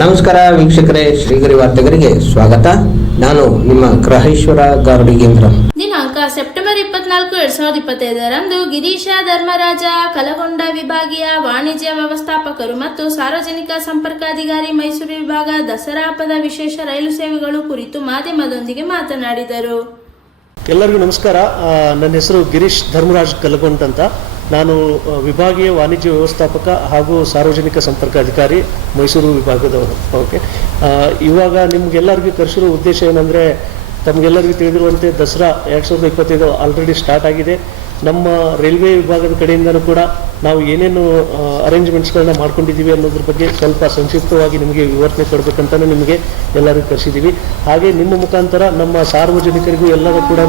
ನಮಸ್ಕಾರ ವೀಕ್ಷಕರೇ, ಶ್ರೀಗರಿ ವಾರ್ತೆಗರಿಗೆ ಸ್ವಾಗತ. ನಾನು ನಿಮ್ಮ ಗ್ರಹೇಶ್ವರ ಗಾರುಡಿಗೇಂದ್ರ ದಿನಾಂಕ ಸೆಪ್ಟೆಂಬರ್ ಇಪ್ಪತ್ನಾಲ್ಕು, ಎರಡ್ ಸಾವಿರದ ಇಪ್ಪತ್ತೈದರಂದು ಗಿರೀಶ ಧರ್ಮರಾಜ, ಕಲಗೊಂಡ ವಿಭಾಗೀಯ ವಾಣಿಜ್ಯ ವ್ಯವಸ್ಥಾಪಕರು ಮತ್ತು ಸಾರ್ವಜನಿಕ ಸಂಪರ್ಕಾಧಿಕಾರಿ ಮೈಸೂರು ವಿಭಾಗ ದಸರಾ ಹಬ್ಬದ ವಿಶೇಷ ರೈಲು ಸೇವೆಗಳು ಕುರಿತು ಮಾಧ್ಯಮದೊಂದಿಗೆ ಮಾತನಾಡಿದರು. ಎಲ್ಲರಿಗೂ ನಮಸ್ಕಾರ. ನನ್ನ ಹೆಸರು ಗಿರೀಶ್ ಧರ್ಮರಾಜ್ ಕಲಗೊಂಟ್ ಅಂತ. ನಾನು ವಿಭಾಗೀಯ ವಾಣಿಜ್ಯ ವ್ಯವಸ್ಥಾಪಕ ಹಾಗೂ ಸಾರ್ವಜನಿಕ ಸಂಪರ್ಕ ಅಧಿಕಾರಿ ಮೈಸೂರು ವಿಭಾಗದವರು ಓಕೆ ಇವಾಗ ನಿಮ್ಗೆಲ್ಲರಿಗೂ ಕರೆಸಿರೋ ಉದ್ದೇಶ ಏನಂದರೆ, ತಮಗೆಲ್ಲರಿಗೂ ತಿಳಿದಿರುವಂತೆ ದಸರಾ ಎರಡು ಸಾವಿರದ ಇಪ್ಪತ್ತೈದು ಆಲ್ರೆಡಿ ಸ್ಟಾರ್ಟ್ ಆಗಿದೆ. ನಮ್ಮ ರೈಲ್ವೆ ವಿಭಾಗದ ಕಡೆಯಿಂದನೂ ಕೂಡ ನಾವು ಏನೇನು ಅರೇಂಜ್ಮೆಂಟ್ಸ್ಗಳನ್ನ ಮಾಡ್ಕೊಂಡಿದ್ದೀವಿ ಅನ್ನೋದ್ರ ಬಗ್ಗೆ ಸ್ವಲ್ಪ ಸಂಕ್ಷಿಪ್ತವಾಗಿ ನಿಮಗೆ ವಿವರಣೆ ಕೊಡಬೇಕಂತಲೂ ನಿಮಗೆ ಎಲ್ಲರಿಗೂ ಕರೆಸಿದ್ದೀವಿ ಹಾಗೆ ನಿಮ್ಮ ಮುಖಾಂತರ ನಮ್ಮ ಸಾರ್ವಜನಿಕರಿಗೂ ಎಲ್ಲರೂ ಕೂಡ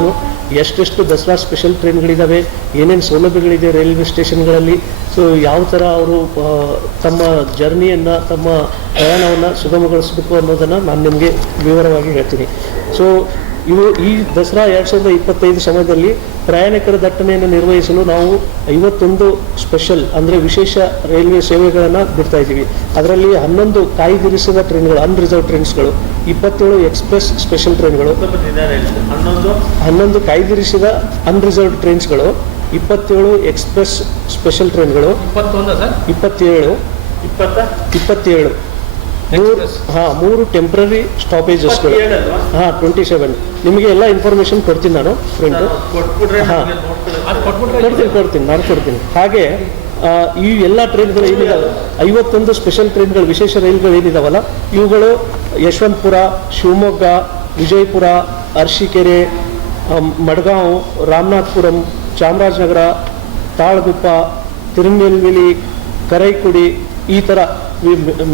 ಎಷ್ಟೆಷ್ಟು ದಸರಾ ಸ್ಪೆಷಲ್ ಟ್ರೈನ್ಗಳಿದ್ದಾವೆ ಏನೇನು ಸೌಲಭ್ಯಗಳಿದೆ ರೈಲ್ವೆ ಸ್ಟೇಷನ್ಗಳಲ್ಲಿ, ಸೊ ಯಾವ ಥರ ಅವರು ತಮ್ಮ ಜರ್ನಿಯನ್ನು, ತಮ್ಮ ಪ್ರಯಾಣವನ್ನು ಸುಗಮಗೊಳಿಸಬೇಕು ಅನ್ನೋದನ್ನು ನಾನು ನಿಮಗೆ ವಿವರವಾಗಿ ಹೇಳ್ತೀನಿ. ಸೊ ಇವು ಈ ದಸರಾ ಎರಡು ಸಾವಿರದ ಇಪ್ಪತ್ತೈದು ಸಮಯದಲ್ಲಿ ಪ್ರಯಾಣಿಕರ ದಟ್ಟಣೆಯನ್ನು ನಿರ್ವಹಿಸಲು ನಾವು ಐವತ್ತೊಂದು ಸ್ಪೆಷಲ್ ಅಂದರೆ ವಿಶೇಷ ರೈಲ್ವೆ ಸೇವೆಗಳನ್ನು ಬಿಡ್ತಾ ಇದ್ದೀವಿ. ಅದರಲ್ಲಿ ಹನ್ನೊಂದು ಕಾಯ್ದಿರಿಸಿದ ಟ್ರೈನ್ಗಳು ಅನ್ರಿಸರ್ವ್ ಟ್ರೈನ್ಸ್ಗಳು ಇಪ್ಪತ್ತೇಳು ಎಕ್ಸ್ಪ್ರೆಸ್ ಸ್ಪೆಷಲ್ ಟ್ರೈನ್ಗಳು ಹನ್ನೊಂದು ಹನ್ನೊಂದು ಕಾಯ್ದಿರಿಸಿದ ಅನ್ರಿಸರ್ವ್ ಟ್ರೈನ್ಸ್ಗಳು ಇಪ್ಪತ್ತೇಳು ಎಕ್ಸ್ಪ್ರೆಸ್ ಸ್ಪೆಷಲ್ ಟ್ರೈನ್ಗಳು ಇಪ್ಪತ್ತೇಳು ಇಪ್ಪತ್ತ? ಇಪ್ಪತ್ತೇಳು. ಮೂರು ಹಾಂ ಮೂರು ಟೆಂಪ್ರರಿ ಸ್ಟಾಪೇಜಸ್ಗಳು? ಹಾಂ ಟ್ವೆಂಟಿ ಸೆವೆನ್ ನಿಮಗೆ ಎಲ್ಲ ಇನ್ಫಾರ್ಮೇಷನ್ ಕೊಡ್ತೀನಿ ನಾನು ಫ್ರೆಂಡು ಹಾಂ. ಕೊಡ್ತೀನಿ ಕೊಡ್ತೀನಿ ನಾನು ಕೊಡ್ತೀನಿ. ಹಾಗೆ ಈ ಎಲ್ಲ ಟ್ರೈನ್ಗಳು ಏನಿದಾವೆ? ಐವತ್ತೊಂದು ಸ್ಪೆಷಲ್ ಟ್ರೈನ್ಗಳು ವಿಶೇಷ ರೈಲ್ಗಳು ಏನಿದಾವಲ್ಲ? ಇವುಗಳು ಯಶವಂತಪುರ ಶಿವಮೊಗ್ಗ ವಿಜಯಪುರ ಅರ್ಶಿಕೆರೆ ಮಡ್ಗಾಂವ್ ರಾಮನಾಥ್ಪುರಂ ಚಾಮರಾಜನಗರ ತಾಳಗುಪ್ಪ ತಿರುನೆಲ್ವೇಲಿ ಕರೈಕುಡಿ ಈ ಥರ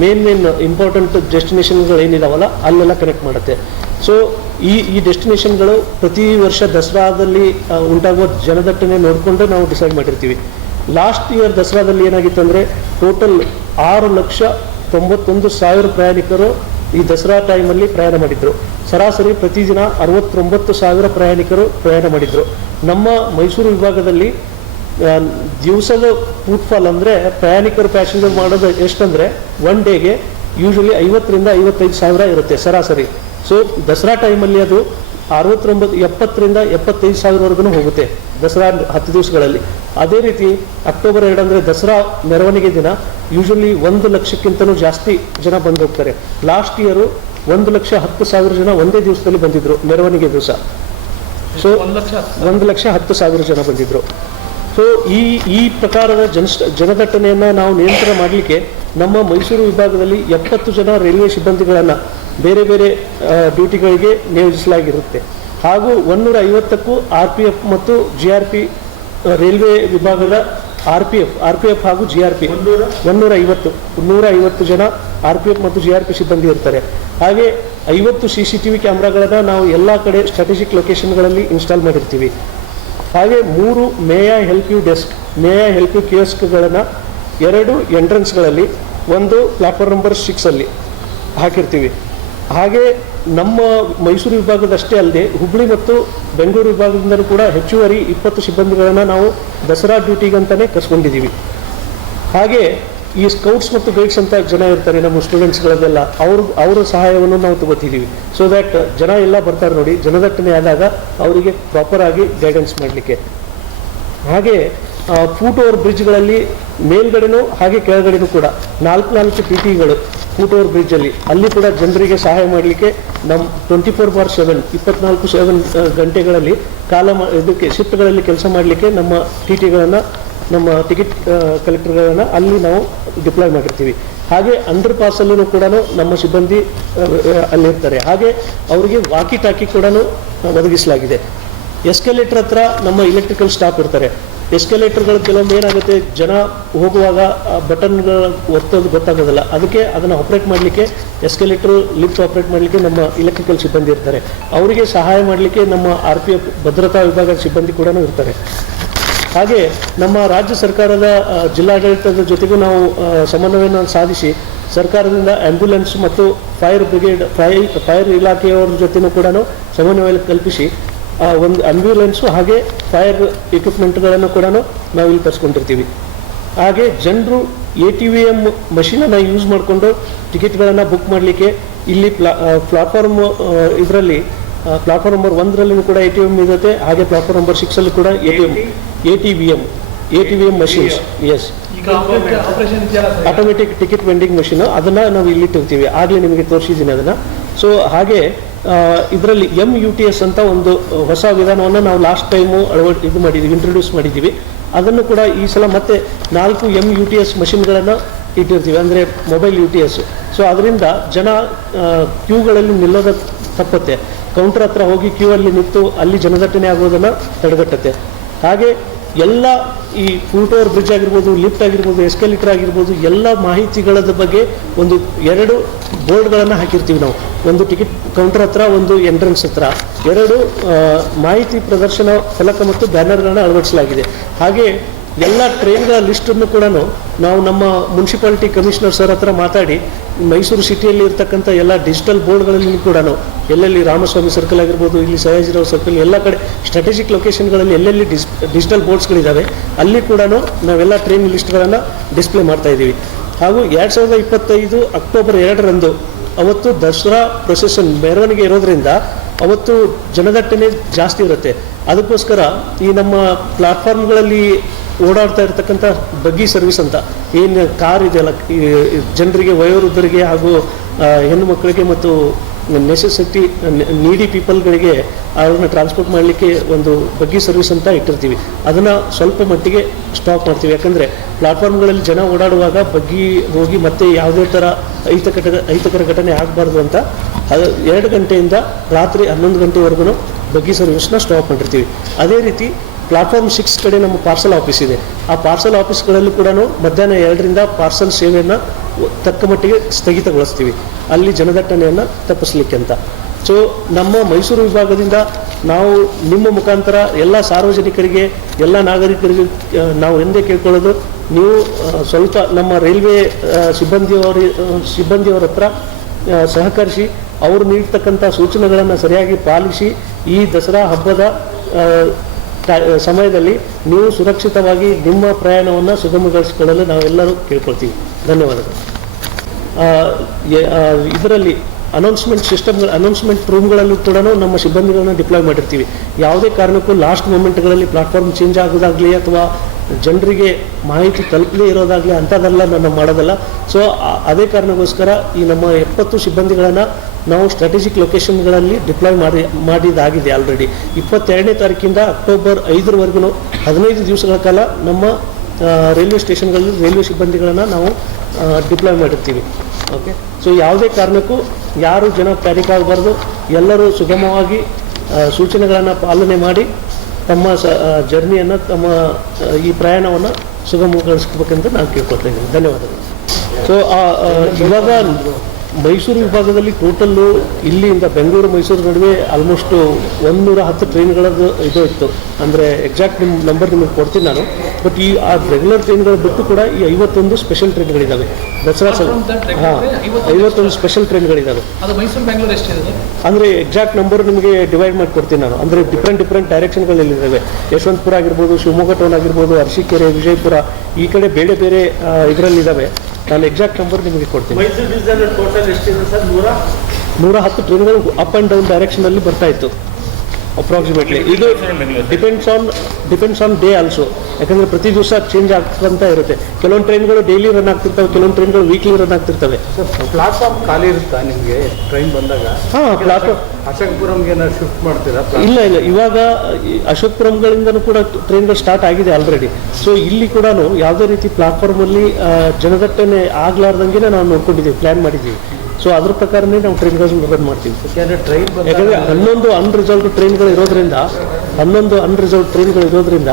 ಮೇನ್ ಮೇನ್ ಇಂಪಾರ್ಟೆಂಟ್ ಡೆಸ್ಟಿನೇಷನ್ಗಳು ಏನಿದಾವಲ್ಲ, ಅಲ್ಲೆಲ್ಲ ಕನೆಕ್ಟ್ ಮಾಡುತ್ತೆ. ಸೊ ಈ ಈ ಡೆಸ್ಟಿನೇಷನ್ಗಳು ಪ್ರತಿ ವರ್ಷ ದಸರಾದಲ್ಲಿ ಉಂಟಾಗುವ ಜನದಟ್ಟಣೆ ನೋಡಿಕೊಂಡು ನಾವು ಡಿಸೈಡ್ ಮಾಡಿರ್ತೀವಿ. ಲಾಸ್ಟ್ ಇಯರ್ ದಸರಾದಲ್ಲಿ ಏನಾಗಿತ್ತು ಅಂದರೆ ಟೋಟಲ್ ಆರು ಲಕ್ಷ ತೊಂಬತ್ತೊಂದು ಸಾವಿರ ಪ್ರಯಾಣಿಕರು ಈ ದಸರಾ ಟೈಮಲ್ಲಿ ಪ್ರಯಾಣ ಮಾಡಿದ್ರು. ಸರಾಸರಿ ಪ್ರತಿದಿನ ಅರವತ್ತೊಂಬತ್ತು ಸಾವಿರ ಪ್ರಯಾಣಿಕರು ಪ್ರಯಾಣ ಮಾಡಿದ್ರು. ನಮ್ಮ ಮೈಸೂರು ವಿಭಾಗದಲ್ಲಿ ದಿವಸದ ಫುಟ್ಫಾಲ್ ಅಂದರೆ ಪ್ರಯಾಣಿಕರು ಪ್ಯಾಸೆಂಜರ್ ಮಾಡೋದು ಎಷ್ಟಂದರೆ ಒನ್ ಡೇಗೆ ಯೂಶಲಿ ಐವತ್ತರಿಂದ ಐವತ್ತೈದು ಸಾವಿರ ಇರುತ್ತೆ ಸರಾಸರಿ. ಸೊ ದಸರಾ ಟೈಮಲ್ಲಿ ಅದು ಅರವತ್ತೊಂಬತ್ತು ಎಪ್ಪತ್ತರಿಂದ ಎಪ್ಪತ್ತೈದು ಸಾವಿರವರೆಗೂ ಹೋಗುತ್ತೆ ದಸರಾ ಹತ್ತು ದಿವಸಗಳಲ್ಲಿ. ಅದೇ ರೀತಿ ಅಕ್ಟೋಬರ್ ಎರಡು ಅಂದರೆ ದಸರಾ ಮೆರವಣಿಗೆ ದಿನ ಯೂಶಲಿ ಒಂದು ಲಕ್ಷಕ್ಕಿಂತಲೂ ಜಾಸ್ತಿ ಜನ ಬಂದು ಹೋಗ್ತಾರೆ. ಲಾಸ್ಟ್ ಇಯರು ಒಂದು ಲಕ್ಷ ಹತ್ತು ಸಾವಿರ ಜನ ಒಂದೇ ದಿವಸದಲ್ಲಿ ಬಂದಿದ್ರು ಮೆರವಣಿಗೆ ದಿವಸ. ಸೊ ಒಂದು ಲಕ್ಷ ಒಂದು ಲಕ್ಷ ಹತ್ತು ಸಾವಿರ ಜನ ಬಂದಿದ್ರು. ಸೊ ಈ ಈ ಪ್ರಕಾರದ ಜನ ಜನದಟ್ಟಣೆಯನ್ನು ನಾವು ನಿಯಂತ್ರಣ ಮಾಡಲಿಕ್ಕೆ ನಮ್ಮ ಮೈಸೂರು ವಿಭಾಗದಲ್ಲಿ ಎಪ್ಪತ್ತು ಜನ ರೈಲ್ವೆ ಸಿಬ್ಬಂದಿಗಳನ್ನು ಬೇರೆ ಬೇರೆ ಡ್ಯೂಟಿಗಳಿಗೆ ನಿಯೋಜಿಸಲಾಗಿರುತ್ತೆ. ಹಾಗೂ ಒನ್ನೂರ ಐವತ್ತಕ್ಕೂ ಆರ್ ಪಿ ಎಫ್ ಮತ್ತು ಜಿ ಆರ್ ಪಿ ರೈಲ್ವೆ ವಿಭಾಗದ R P F R P F ಹಾಗೂ ಜಿ ಆರ್ ಪಿ. ಒನ್ನೂರ ಐವತ್ತು ನೂರ ಐವತ್ತು ಜನ ಆರ್ ಪಿ ಎಫ್ ಮತ್ತು ಜಿ ಆರ್ ಪಿ ಸಿಬ್ಬಂದಿ ಇರ್ತಾರೆ. ಹಾಗೆ ಐವತ್ತು ಸಿ ಸಿ ಟಿ ವಿ ಕ್ಯಾಮ್ರಾಗಳನ್ನು ನಾವು ಎಲ್ಲ ಕಡೆ ಸ್ಟ್ರಾಟಜಿಕ್ ಲೊಕೇಶನ್ಗಳಲ್ಲಿ ಇನ್ಸ್ಟಾಲ್ ಮಾಡಿರ್ತೀವಿ. ಹಾಗೆ ಮೂರು may I help you desk, may I help you ಕಿಯೋಸ್ಕ್ಗಳನ್ನು ಎರಡು ಎಂಟ್ರೆನ್ಸ್ಗಳಲ್ಲಿ ಒಂದು ಪ್ಲಾಟ್ಫಾರ್ಮ್ ನಂಬರ್ ಸಿಕ್ಸಲ್ಲಿ ಹಾಕಿರ್ತೀವಿ. ಹಾಗೆ ನಮ್ಮ ಮೈಸೂರು ವಿಭಾಗದಷ್ಟೇ ಅಲ್ಲದೆ ಹುಬ್ಬಳ್ಳಿ ಮತ್ತು ಬೆಂಗಳೂರು ವಿಭಾಗದಿಂದಲೂ ಕೂಡ ಹೆಚ್ಚುವರಿ ಇಪ್ಪತ್ತು ಸಿಬ್ಬಂದಿಗಳನ್ನು ನಾವು ದಸರಾ ಡ್ಯೂಟಿಗಂತಲೇ ಕರ್ಸ್ಕೊಂಡಿದ್ದೀವಿ. ಹಾಗೆ ಈ ಸ್ಕೌಟ್ಸ್ ಮತ್ತು ಗೈಡ್ಸ್ ಅಂತ ಜನ ಇರ್ತಾರೆ, ನಮ್ಮ ಸ್ಟೂಡೆಂಟ್ಸ್ಗಳದೆಲ್ಲ ಅವ್ರ, ಅವರ ಸಹಾಯವನ್ನು ನಾವು ತಗೋತಿದ್ದೀವಿ ಸೊ ದ್ಯಾಟ್ ಜನ ಎಲ್ಲ ಬರ್ತಾರೆ ನೋಡಿ, ಜನದಟ್ಟಣೆ ಆದಾಗ ಅವರಿಗೆ ಪ್ರಾಪರ್ ಆಗಿ ಗೈಡೆನ್ಸ್ ಮಾಡಲಿಕ್ಕೆ. ಹಾಗೆ ಫೂಟ್ ಓವರ್ ಬ್ರಿಡ್ಜ್ಗಳಲ್ಲಿ ಮೇಲ್ಗಡೆನೂ ಹಾಗೆ ಕೆಳಗಡೆನೂ ಕೂಡ ನಾಲ್ಕು ನಾಲ್ಕು ಟಿ ಟಿಗಳು ಫೂಟ್ ಓವರ್ ಬ್ರಿಡ್ಜಲ್ಲಿ ಅಲ್ಲಿ. ಕೂಡ ಜನರಿಗೆ ಸಹಾಯ ಮಾಡಲಿಕ್ಕೆ ನಮ್ಮ ಟ್ವೆಂಟಿ ಫೋರ್ ಬಾರ್ ಸೆವೆನ್ ಇಪ್ಪತ್ನಾಲ್ಕು ಸೆವೆನ್ ಗಂಟೆಗಳಲ್ಲಿ ಕಾಲ ಇದಕ್ಕೆ ಶಿಫ್ಟ್ಗಳಲ್ಲಿ ಕೆಲಸ ಮಾಡಲಿಕ್ಕೆ ನಮ್ಮ ಟಿ ಟಿಗಳನ್ನು ನಮ್ಮ ಟಿಕೆಟ್ ಕಲೆಕ್ಟರ್ಗಳನ್ನು ಅಲ್ಲಿ ನಾವು ಡಿಪ್ಲಾಯ್ ಮಾಡಿರ್ತೀವಿ. ಹಾಗೆ ಅಂಡರ್ ಪಾಸಲ್ಲೂ ಕೂಡ ನಮ್ಮ ಸಿಬ್ಬಂದಿ ಅಲ್ಲಿರ್ತಾರೆ. ಹಾಗೆ ಅವರಿಗೆ ವಾಕಿ ಟಾಕಿ ಕೂಡ ಒದಗಿಸಲಾಗಿದೆ. ಎಸ್ಕಲೇಟರ್ ಹತ್ರ ನಮ್ಮ ಇಲೆಕ್ಟ್ರಿಕಲ್ ಸ್ಟಾಫ್ ಇರ್ತಾರೆ. ಎಸ್ಕಲೇಟರ್ಗಳು ಕೆಲವೊಮ್ಮೆ ಏನಾಗುತ್ತೆ, ಜನ ಹೋಗುವಾಗ ಬಟನ್ಗಳ ಒತ್ತೋದು ಗೊತ್ತಾಗೋದಿಲ್ಲ. ಅದಕ್ಕೆ ಅದನ್ನು ಆಪ್ರೇಟ್ ಮಾಡಲಿಕ್ಕೆ ಎಸ್ಕಲೇಟರ್ ಲಿಫ್ಟ್ ಆಪ್ರೇಟ್ ಮಾಡಲಿಕ್ಕೆ ನಮ್ಮ ಇಲೆಕ್ಟ್ರಿಕಲ್ ಸಿಬ್ಬಂದಿ ಇರ್ತಾರೆ. ಅವರಿಗೆ ಸಹಾಯ ಮಾಡಲಿಕ್ಕೆ ನಮ್ಮ ಆರ್ ಭದ್ರತಾ ವಿಭಾಗದ ಸಿಬ್ಬಂದಿ ಕೂಡ ಇರ್ತಾರೆ. ಹಾಗೆ ನಮ್ಮ ರಾಜ್ಯ ಸರ್ಕಾರದ ಜಿಲ್ಲಾಡಳಿತದ ಜೊತೆಗೂ ನಾವು ಸಮನ್ವಯನ ಸಾಧಿಸಿ ಸರ್ಕಾರದಿಂದ ಆ್ಯಂಬ್ಯುಲೆನ್ಸ್ ಮತ್ತು ಫೈರ್ ಬ್ರಿಗೇಡ್ ಫೈರ್ ಫೈರ್ ಇಲಾಖೆಯವರ ಜೊತೆನೂ ಕೂಡ ಸಮನ್ವಯ ಕಲ್ಪಿಸಿ ಒಂದು ಆ್ಯಂಬ್ಯುಲೆನ್ಸು ಹಾಗೆ ಫೈರ್ ಎಕ್ವಿಪ್ಮೆಂಟ್ಗಳನ್ನು ಕೂಡ ನಾವು ಇಲ್ಲಿ ತರಿಸ್ಕೊಂಡಿರ್ತೀವಿ. ಹಾಗೆ ಜನರು ಎ ಟಿ ವಿ ಎಂ ಮಷೀನನ್ನು ಯೂಸ್ ಮಾಡಿಕೊಂಡು ಟಿಕೆಟ್ಗಳನ್ನು ಬುಕ್ ಮಾಡಲಿಕ್ಕೆ ಇಲ್ಲಿ ಪ್ಲಾ ಪ್ಲಾಟ್ಫಾರ್ಮ್ ಇದರಲ್ಲಿ ಪ್ಲಾಟ್ಫಾರ್ಮ್ ನಂಬರ್ ಒಂದರಲ್ಲೂ ಕೂಡ ಎ ಟಿ ಎಂ ಇರುತ್ತೆ, ಹಾಗೆ ಪ್ಲಾಟ್ಫಾರ್ಮ್ ನಂಬರ್ ಸಿಕ್ಸಲ್ಲಿ ಕೂಡ A T M A T V M A T V M machines is automatic ticket vending machine ಅದನ್ನು ನಾವು ಇಲ್ಲಿ ಇಟ್ಟಿರ್ತೀವಿ. ಆಗಲೇ ನಿಮಗೆ ತೋರಿಸಿದ್ದೀನಿ ಅದನ್ನು. ಸೊ ಹಾಗೆ ಇದರಲ್ಲಿ ಎಂ ಯು ಟಿ ಎಸ್ ಅಂತ ಒಂದು ಹೊಸ ವಿಧಾನವನ್ನು ನಾವು ಲಾಸ್ಟ್ ಟೈಮು ಅಳವ ಇದು ಮಾಡಿದ್ದೀವಿ ಇಂಟ್ರೊಡ್ಯೂಸ್ ಮಾಡಿದ್ದೀವಿ ಅದನ್ನು ಕೂಡ ಈ ಸಲ ಮತ್ತೆ ನಾಲ್ಕು ಎಂ ಯು ಟಿ ಎಸ್ ಮಷಿನ್ಗಳನ್ನು ಇಟ್ಟಿರ್ತೀವಿ. ಅಂದರೆ mobile U T S so ಅದರಿಂದ ಜನ ಕ್ಯೂಗಳಲ್ಲಿ ನಿಲ್ಲೋದ ತಪ್ಪತ್ತೆ. ಕೌಂಟರ್ ಹತ್ರ ಹೋಗಿ ಕ್ಯೂ ಅಲ್ಲಿ ನಿಂತು ಅಲ್ಲಿ ಜನದಟ್ಟಣೆ ಆಗೋದನ್ನು ತಡೆಗಟ್ಟುತ್ತೆ. ಹಾಗೆ ಎಲ್ಲ ಈ ಓವರ್ ಬ್ರಿಡ್ಜ್ ಆಗಿರ್ಬೋದು ಲಿಫ್ಟ್ ಆಗಿರ್ಬೋದು ಎಸ್ಕಲೇಟರ್ ಆಗಿರ್ಬೋದು, ಎಲ್ಲ ಮಾಹಿತಿಗಳ ಬಗ್ಗೆ ಒಂದು ಎರಡು ಬೋರ್ಡ್ಗಳನ್ನು ಹಾಕಿರ್ತೀವಿ ನಾವು. ಒಂದು ಟಿಕೆಟ್ ಕೌಂಟರ್ ಹತ್ರ, ಒಂದು ಎಂಟ್ರೆನ್ಸ್ ಹತ್ರ. ಎರಡು ಮಾಹಿತಿ ಪ್ರದರ್ಶನ ಫಲಕ ಮತ್ತು ಬ್ಯಾನರ್ಗಳನ್ನು ಅಳವಡಿಸಲಾಗಿದೆ. ಹಾಗೆ ಎಲ್ಲ ಟ್ರೈನ್ಗಳ ಲಿಸ್ಟನ್ನು ಕೂಡ ನಾವು ನಮ್ಮ ಮುನ್ಸಿಪಾಲಿಟಿ ಕಮಿಷನರ್ ಸರ್ ಹತ್ರ ಮಾತಾಡಿ, ಮೈಸೂರು ಸಿಟಿಯಲ್ಲಿ ಇರ್ತಕ್ಕಂಥ ಎಲ್ಲ ಡಿಜಿಟಲ್ ಬೋರ್ಡ್ಗಳಲ್ಲಿ ಕೂಡ ಎಲ್ಲೆಲ್ಲಿ ರಾಮಸ್ವಾಮಿ ಸರ್ಕಲ್ ಆಗಿರ್ಬೋದು, ಇಲ್ಲಿ ಸಯಾಜಿರಾವ್ ಸರ್ಕಲ್ ಎಲ್ಲ ಕಡೆ ಸ್ಟ್ರಾಟಜಿಕ್ ಲೊಕೇಶನ್ಗಳಲ್ಲಿ ಎಲ್ಲೆಲ್ಲಿ ಡಿಸ್ ಡಿಜಿಟಲ್ ಬೋರ್ಡ್ಸ್ಗಳಿದ್ದಾವೆ ಅಲ್ಲಿ ಕೂಡ ನಾವೆಲ್ಲ ಟ್ರೈನ್ ಲಿಸ್ಟ್ಗಳನ್ನು ಡಿಸ್ಪ್ಲೇ ಮಾಡ್ತಾ ಇದ್ದೀವಿ. ಹಾಗೂ ಎರಡು ಸಾವಿರದ ಇಪ್ಪತ್ತೈದು ಅಕ್ಟೋಬರ್ ಎರಡರಂದು ಅವತ್ತು ದಸರಾ ಪ್ರೊಸೆಷನ್ ಮೆರವಣಿಗೆ ಇರೋದ್ರಿಂದ ಅವತ್ತು ಜನದಟ್ಟಣೆ ಜಾಸ್ತಿ ಇರುತ್ತೆ. ಅದಕ್ಕೋಸ್ಕರ ಈ ನಮ್ಮ ಪ್ಲಾಟ್ಫಾರ್ಮ್ಗಳಲ್ಲಿ ಓಡಾಡ್ತಾ ಇರ್ತಕ್ಕಂಥ ಬಗ್ಗಿ ಸರ್ವಿಸ್ ಅಂತ. ಏನು ಕಾರ್ ಇದೆಯಲ್ಲ ಜನರಿಗೆ, ವಯೋವೃದ್ಧರಿಗೆ ಹಾಗೂ ಹೆಣ್ಣು ಮಕ್ಕಳಿಗೆ ಮತ್ತು ನೆಸೆಸಿಟಿ ನೀಡಿ ಪೀಪಲ್ಗಳಿಗೆ ಅವ್ರನ್ನ ಟ್ರಾನ್ಸ್ಪೋರ್ಟ್ ಮಾಡಲಿಕ್ಕೆ ಒಂದು ಬಗ್ಗಿ ಸರ್ವಿಸ್ ಅಂತ ಇಟ್ಟಿರ್ತೀವಿ. ಅದನ್ನು ಸ್ವಲ್ಪ ಮಟ್ಟಿಗೆ ಸ್ಟಾಪ್ ಮಾಡ್ತೀವಿ. ಯಾಕಂದರೆ ಪ್ಲಾಟ್ಫಾರ್ಮ್ಗಳಲ್ಲಿ ಜನ ಓಡಾಡುವಾಗ ಬಗ್ಗಿ ಹೋಗಿ ಮತ್ತೆ ಯಾವುದೇ ಥರ ಅಹಿತಕರ ಅಹಿತಕರ ಘಟನೆ ಆಗಬಾರ್ದು ಅಂತ ಅದು ಎರಡು ಗಂಟೆಯಿಂದ ರಾತ್ರಿ ಹನ್ನೊಂದು ಗಂಟೆವರೆಗೂ ಬಗ್ಗಿ ಸರ್ವಿಸ್ನ ಸ್ಟಾಪ್ ಮಾಡಿರ್ತೀವಿ. ಅದೇ ರೀತಿ ಪ್ಲಾಟ್ಫಾರ್ಮ್ ಸಿಕ್ಸ್ ಕಡೆ ನಮ್ಮ ಪಾರ್ಸಲ್ ಆಫೀಸ್ ಇದೆ. ಆ ಪಾರ್ಸಲ್ ಆಫೀಸ್ಗಳಲ್ಲೂ ಕೂಡ ಮಧ್ಯಾಹ್ನ ಎರಡರಿಂದ ಪಾರ್ಸಲ್ ಸೇವೆಯನ್ನು ತಕ್ಕ ಮಟ್ಟಿಗೆ ಸ್ಥಗಿತಗೊಳಿಸ್ತೀವಿ. ಅಲ್ಲಿ ಜನದಟ್ಟಣೆಯನ್ನು ತಪ್ಪಿಸ್ಲಿಕ್ಕೆ ಅಂತ. ಸೊ ನಮ್ಮ ಮೈಸೂರು ವಿಭಾಗದಿಂದ ನಾವು ನಿಮ್ಮ ಮುಖಾಂತರ ಎಲ್ಲ ಸಾರ್ವಜನಿಕರಿಗೆ, ಎಲ್ಲ ನಾಗರಿಕರಿಗೆ ನಾವು ಎಂದೇ ಕೇಳ್ಕೊಳ್ಳೋದು, ನೀವು ಸ್ವಲ್ಪ ನಮ್ಮ ರೈಲ್ವೆ ಸಿಬ್ಬಂದಿಯವರ ಸಿಬ್ಬಂದಿಯವರ ಹತ್ರ ಸಹಕರಿಸಿ, ಅವರು ನೀಡ್ತಕ್ಕಂಥ ಸೂಚನೆಗಳನ್ನು ಸರಿಯಾಗಿ ಪಾಲಿಸಿ, ಈ ದಸರಾ ಹಬ್ಬದ ಸಮಯದಲ್ಲಿ ನೀವು ಸುರಕ್ಷಿತವಾಗಿ ನಿಮ್ಮ ಪ್ರಯಾಣವನ್ನು ಸುಗಮಗೊಳಿಸಿಕೊಳ್ಳಲು ನಾವೆಲ್ಲರೂ ಕೇಳ್ಕೊಳ್ತೀವಿ. ಧನ್ಯವಾದಗಳು. ಇದರಲ್ಲಿ ಅನೌನ್ಸ್ಮೆಂಟ್ ಸಿಸ್ಟಮ್ ಅನೌನ್ಸ್ಮೆಂಟ್ ರೂಮ್ಗಳಲ್ಲೂ ಕೂಡ ನಮ್ಮ ಸಿಬ್ಬಂದಿಗಳನ್ನ ಡಿಪ್ಲಾಯ್ ಮಾಡಿರ್ತೀವಿ. ಯಾವುದೇ ಕಾರಣಕ್ಕೂ ಲಾಸ್ಟ್ ಮೂಮೆಂಟ್ಗಳಲ್ಲಿ ಪ್ಲಾಟ್ಫಾರ್ಮ್ ಚೇಂಜ್ ಆಗೋದಾಗಲಿ ಅಥವಾ ಜನರಿಗೆ ಮಾಹಿತಿ ತಲುಪದೇ ಇರೋದಾಗಲಿ ಅಂಥದ್ದೆಲ್ಲ ನಾನು ಮಾಡೋದಲ್ಲ. ಸೊ ಅದೇ ಕಾರಣಕ್ಕೋಸ್ಕರ ಈ ನಮ್ಮ ಎಪ್ಪತ್ತು ಸಿಬ್ಬಂದಿಗಳನ್ನು ನಾವು ಸ್ಟ್ರಾಟಜಿಕ್ ಲೊಕೇಶನ್ಗಳಲ್ಲಿ ಡಿಪ್ಲಾಯ್ ಮಾಡಿ, ಮಾಡಿದಾಗಿದೆ ಆಲ್ರೆಡಿ ಇಪ್ಪತ್ತೆರಡನೇ ತಾರೀಕಿಂದ ಅಕ್ಟೋಬರ್ ಐದರವರೆಗೂ ಹದಿನೈದು ದಿವಸಗಳ ಕಾಲ ನಮ್ಮ ರೈಲ್ವೆ ಸ್ಟೇಷನ್ಗಳಲ್ಲಿ ರೈಲ್ವೆ ಸಿಬ್ಬಂದಿಗಳನ್ನು ನಾವು ಡಿಪ್ಲಾಯ್ ಮಾಡಿರ್ತೀವಿ. ಓಕೆ ಸೊ ಯಾವುದೇ ಕಾರಣಕ್ಕೂ ಯಾರು ಜನ ಪ್ಯಾರಿಕ್ ಆಗಬಾರ್ದು, ಎಲ್ಲರೂ ಸುಗಮವಾಗಿ ಸೂಚನೆಗಳನ್ನು ಪಾಲನೆ ಮಾಡಿ ತಮ್ಮ ಸ ಜರ್ನಿಯನ್ನು ತಮ್ಮ ಈ ಪ್ರಯಾಣವನ್ನು ಸುಗಮಗೊಳಿಸ್ಬೇಕೆಂದು ನಾನು ಕೇಳ್ಕೊಳ್ತಾ ಇದ್ದೀನಿ. ಧನ್ಯವಾದಗಳು. ಸೊ ಇವಾಗ ಮೈಸೂರು ವಿಭಾಗದಲ್ಲಿ ಟೋಟಲ್ಲು ಇಲ್ಲಿಂದ ಬೆಂಗಳೂರು ಮೈಸೂರು ನಡುವೆ ಆಲ್ಮೋಸ್ಟ್ ಒಂದೂರ ಹತ್ತು ಟ್ರೈನ್ಗಳದ್ದು ಇದು ಇತ್ತು. ಅಂದರೆ ಎಕ್ಸಾಕ್ಟ್ ನಿಮ್ಮ ನಂಬರ್ ನಿಮಗೆ ಕೊಡ್ತೀನಿ ನಾನು. ಬಟ್ ಈ ಆ ರೆಗ್ಯುಲರ್ ಟ್ರೈನ್ಗಳು ಬಿಟ್ಟು ಕೂಡ ಈ ಐವತ್ತೊಂದು ಸ್ಪೆಷಲ್ ಟ್ರೈನ್ಗಳಿದ್ದಾವೆ ದಸರಾ ಸಲ ಹಾಂ ಐವತ್ತೊಂದು ಸ್ಪೆಷಲ್ ಟ್ರೈನ್ಗಳಿದ್ದಾವೆ ಅಂದರೆ ಎಕ್ಸಾಕ್ಟ್ ನಂಬರ್ ನಿಮಗೆ ಡಿವೈಡ್ ಮಾಡಿ ಕೊಡ್ತೀನಿ ನಾನು. ಅಂದರೆ ಡಿಫ್ರೆಂಟ್ ಡಿಫ್ರೆಂಟ್ ಡೈರೆಕ್ಷನ್ಗಳಲ್ಲಿದ್ದಾವೆ ಯಶವಂತಪುರ ಆಗಿರ್ಬೋದು ಶಿವಮೊಗ್ಗ ಟೌನ್ ಆಗಿರ್ಬೋದು ಅರಸೀಕೆರೆ ವಿಜಯಪುರ ಈ ಕಡೆ ಬೇರೆ ಬೇರೆ ಇದರಲ್ಲಿದ್ದಾವೆ ನಾನು ಎಕ್ಸಾಕ್ಟ್ ನಂಬರ್ ನಿಮಗೆ ಕೊಡ್ತೀನಿ. ಮೈಸೂರು ಡಿವಿಷನ್ ಟೋಟಲ್ ಎಷ್ಟಿದೆ ಸರ್? ನೂರ? ನೂರ ಹತ್ತು ಟ್ರೈನ್ಗಳು ಅಪ್ ಆ್ಯಂಡ್ ಡೌನ್ ಡೈರೆಕ್ಷನಲ್ಲಿ ಬರ್ತಾ ಇತ್ತು. ಅಪ್ರಾಕ್ಸಿಮೇಟ್ಲಿ ಇದು depends on depends on day also ಯಾಕಂದರೆ ಪ್ರತಿ ದಿವಸ ಚೇಂಜ್ ಆಗ್ತಂತ ಇರುತ್ತೆ. ಕೆಲವೊಂದು ಟ್ರೈನ್ಗಳು ಡೈಲಿ ರನ್ ಆಗ್ತಿರ್ತವೆ ಕೆಲವೊಂದು ಟ್ರೈನ್ಗಳು ವೀಕ್ಲಿ ರನ್ ಆಗ್ತಿರ್ತವೆ. ಪ್ಲಾಟ್ಫಾರ್ಮ್ ಖಾಲಿ ಇರುತ್ತಾ ನಿಮಗೆ? ಟ್ರೈನ್ ಬಂದಾಗ? ಹಾಂ ಪ್ಲಾಟ್ಫಾರ್ಮ್ ಅಶೋಕ್ಪುರಂಗೆ ಶಿಫ್ಟ್ ಮಾಡ್ತೀರಾ ಇಲ್ಲ ಇಲ್ಲ. ಇವಾಗ ಅಶೋಕ್ಪುರಂಗಳಿಂದನೂ ಕೂಡ ಟ್ರೈನ್ಗಳು ಸ್ಟಾರ್ಟ್ ಆಗಿದೆ ಆಲ್ರೆಡಿ ಸೊ ಇಲ್ಲಿ ಕೂಡ ಯಾವುದೇ ರೀತಿ ಪ್ಲಾಟ್ಫಾರ್ಮಲ್ಲಿ ಜನದಟ್ಟಣೆ ಆಗ್ಲಾರ್ದಂಗೆ ನಾವು ನೋಡ್ಕೊಂಡಿದ್ದೀವಿ ಪ್ಲ್ಯಾನ್ ಮಾಡಿದ್ದೀವಿ. ಸೊ ಅದ್ರ ಪ್ರಕಾರನೇ ನಾವು ಟ್ರೈನ್ಗಳನ್ನು ರನ್ ಮಾಡ್ತೀವಿ. ಯಾಕಂದ್ರೆ ಟ್ರೈನ್ ಯಾಕಂದರೆ ಹನ್ನೊಂದು ಅನ್ರಿಸರ್ವ್ಡ್ ಟ್ರೈನ್ಗಳು ಇರೋದ್ರಿಂದ ಹನ್ನೊಂದು ಅನ್ರಿಸರ್ವ್ಡ್ ಟ್ರೈನ್ಗಳು ಇರೋದ್ರಿಂದ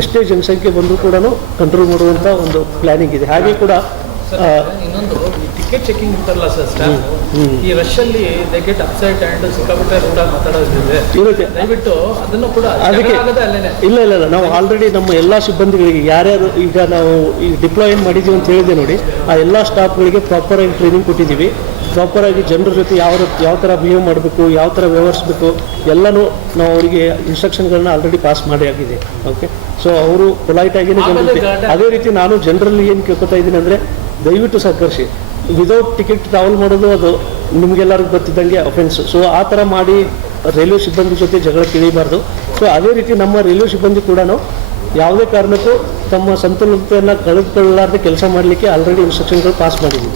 ಎಷ್ಟೇ ಜನಸಂಖ್ಯೆ ಬಂದರೂ ಕೂಡ ಕಂಟ್ರೋಲ್ ಮಾಡುವಂಥ ಒಂದು ಪ್ಲಾನಿಂಗ್ ಇದೆ. ಹಾಗೆ ಕೂಡ ಇನ್ನೊಂದು ಟಿಕೆಟ್ ಚೆಕಿಂಗ್ ಇರ್ತಾರಲ್ಲ ಸರ್ ಸ್ಟಾಫ್ ಈ ರಶ್ ಅಲ್ಲಿ ದೇ ಗೆಟ್ ಅಪ್ಸೈಟ್ ಅಂಡ್ ಸಿಕ್ಕಾಪಟ್ಟೆ ರೂಢ ಮಾತಾಡೋದಿದೆ ಇರುತ್ತೆ. ದಯವಿಟ್ಟು ಅದನ್ನು ಕೂಡ ಅದಕ್ಕೆ ಇಲ್ಲ ಇಲ್ಲ ಇಲ್ಲ. ನಾವು ಆಲ್ರೆಡಿ ನಮ್ಮ ಎಲ್ಲ ಸಿಬ್ಬಂದಿಗಳಿಗೆ ಯಾರ್ಯಾರು ಈಗ ನಾವು ಈ ಡಿಪ್ಲಾಯ್ ಮಾಡಿದ್ದೀವಿ ಅಂತ ಹೇಳಿದೆ ನೋಡಿ ಆ ಎಲ್ಲ ಸ್ಟಾಫ್ಗಳಿಗೆ ಪ್ರಾಪರ್ ಆಗಿ ಟ್ರೈನಿಂಗ್ ಕೊಟ್ಟಿದ್ದೀವಿ. ಪ್ರಾಪರಾಗಿ ಜನರ ಜೊತೆ ಯಾವ ಯಾವ ಥರ ಬಿಹೇವ್ ಮಾಡಬೇಕು ಯಾವ ಥರ ವ್ಯವಹರಿಸಬೇಕು ಎಲ್ಲನೂ ನಾವು ಅವರಿಗೆ ಇನ್ಸ್ಟ್ರಕ್ಷನ್ಗಳನ್ನ ಆಲ್ರೆಡಿ ಪಾಸ್ ಮಾಡಿ ಆಗಿದೆ. ಓಕೆ ಸೊ ಅವರು ಪೊಲೈಟ್ ಆಗಿ ಜನರ ಅದೇ ರೀತಿ ನಾನು ಜನರಲ್ಲಿ ಏನು ಕೇಳ್ಕೊತಾ ಇದ್ದೀನಿ ಅಂದರೆ ದಯವಿಟ್ಟು ಸಹಕರಿಸಿ. ವಿದೌಟ್ ಟಿಕೆಟ್ ಟ್ರಾವೆಲ್ ಮಾಡೋದು ಅದು ನಿಮಗೆಲ್ಲರಿಗೂ ಗೊತ್ತಿದ್ದಂಗೆ ಅಫೆನ್ಸ್ ಸೊ ಆ ಥರ ಮಾಡಿ ರೈಲ್ವೆ ಸಿಬ್ಬಂದಿ ಜೊತೆ ಜಗಳ ತಿಳಿಬಾರ್ದು ಸೊ ಅದೇ ರೀತಿ ನಮ್ಮ ರೈಲ್ವೆ ಸಿಬ್ಬಂದಿ ಕೂಡ ಯಾವುದೇ ಕಾರಣಕ್ಕೂ ತಮ್ಮ ಸಂತುಲತೆಯನ್ನು ಕಳೆದುಕೊಳ್ಳಲಾರ್ದೆ ಕೆಲಸ ಮಾಡಲಿಕ್ಕೆ ಆಲ್ರೆಡಿ ಇನ್ಸ್ಟ್ರಕ್ಷನ್ಗಳು ಪಾಸ್ ಮಾಡಿದ್ದೀವಿ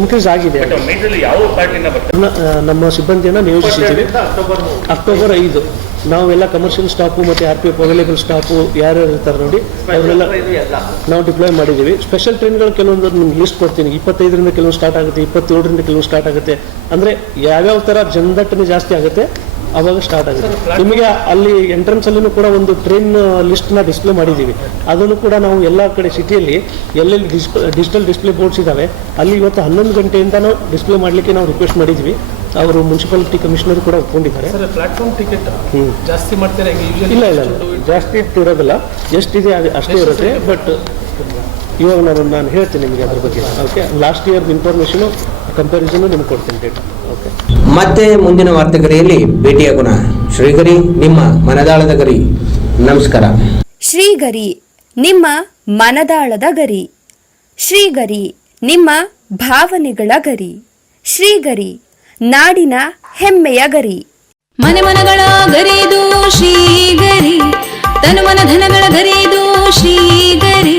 ಇನ್ಕ್ರೀಸ್ ಆಗಿದೆ. ನಮ್ಮ ಸಿಬ್ಬಂದಿಯನ್ನು ನಿಯೋಜಿಸಿದ್ದೀವಿ. ಅಕ್ಟೋಬರ್ ಐದು. ನಾವೆಲ್ಲ ಕಮರ್ಷಿಯಲ್ ಸ್ಟಾಫು ಮತ್ತು R P F available staff ಯಾರ್ಯಾರು ಇರ್ತಾರೆ ನೋಡಿ ಅವರೆಲ್ಲ ನಾವು ಡಿಪ್ಲಾಯ್ ಮಾಡಿದ್ದೀವಿ. ಸ್ಪೆಷಲ್ ಟ್ರೈನ್ಗಳು ಕೆಲವೊಂದು ನಿಮ್ಗೆ ಲಿಸ್ಟ್ ಕೊಡ್ತೀನಿ. ಇಪ್ಪತ್ತೈದರಿಂದ ಕೆಲವೊಂದು ಸ್ಟಾರ್ಟ್ ಆಗುತ್ತೆ ಇಪ್ಪತ್ತೇಳರಿಂದ ಕೆಲವೊಂದು ಸ್ಟಾರ್ಟ್ ಆಗುತ್ತೆ. ಅಂದರೆ ಯಾವ್ಯಾವ ಥರ ಜನದಟ್ಟಣೆ ಜಾಸ್ತಿ ಆಗುತ್ತೆ ಅವಾಗ ಸ್ಟಾರ್ಟ್ ಆಗುತ್ತೆ. ನಿಮಗೆ ಅಲ್ಲಿ ಎಂಟ್ರೆನ್ಸ್ ಅಲ್ಲಿನೂ ಕೂಡ ಒಂದು ಟ್ರೈನ್ ಲಿಸ್ಟ್ನ ಡಿಸ್ಪ್ಲೇ ಮಾಡಿದ್ದೀವಿ. ಅದನ್ನು ಕೂಡ ನಾವು ಎಲ್ಲ ಕಡೆ ಸಿಟಿಯಲ್ಲಿ ಎಲ್ಲೆಲ್ಲಿ ಡಿಜಿಟಲ್ ಡಿಸ್ಪ್ಲೇ ಬೋರ್ಡ್ಸ್ ಇದ್ದಾವೆ ಅಲ್ಲಿ ಇವತ್ತು ಹನ್ನೊಂದು ಗಂಟೆಯಿಂದನೂ ಡಿಸ್ಪ್ಲೇ ಮಾಡಲಿಕ್ಕೆ ನಾವು ರಿಕ್ವೆಸ್ಟ್ ಮಾಡಿದ್ವಿ ಅವರು ಮುನ್ಸಿಪಾಲಿಟಿ ಕಮಿಷನರ್ ಕೂಡ ಒಪ್ಕೊಂಡಿದ್ದಾರೆ. ಪ್ಲಾಟ್ಫಾರ್ಮ್ ಟಿಕೆಟ್ ಜಾಸ್ತಿ ಮಾಡ್ತೀರಾ? ಇಲ್ಲ ಇಲ್ಲ. ಜಾಸ್ತಿ ಇರೋದಿಲ್ಲ. ಎಷ್ಟಿದೆ ಅಷ್ಟೇ ಇರುತ್ತೆ. ಬಟ್ ಇವಾಗ ನಾನು ನಾನು ಹೇಳ್ತೀನಿ ನಿಮಗೆ ಅದ್ರ ಬಗ್ಗೆ. Okay last year information comparison ನಿಮ್ಗೆ ಕೊಡ್ತೀನಿ ಡೇಟಾ ಓಕೆ ಮತ್ತೆ ಮುಂದಿನ ವಾರ್ತೆಗರಿಯಲ್ಲಿ ಭೇಟಿಯಾಗೋಣ. ಶ್ರೀಗರಿ ನಿಮ್ಮ ಮನದಾಳದ ಗರಿ. ನಮಸ್ಕಾರ. ಶ್ರೀಗರಿ ನಿಮ್ಮ ಮನದಾಳದ ಗರಿ. ಶ್ರೀಗರಿ ನಿಮ್ಮ ಭಾವನೆಗಳ ಗರಿ. ಶ್ರೀಗರಿ ನಾಡಿನ ಹೆಮ್ಮೆಯ ಗರಿ. ಮನೆ ಮನಗಳ ಗರಿದು ಶ್ರೀಗರಿ ತನು ಮನ ಧನಗಳ ಗರಿದು ಶ್ರೀಗರಿ.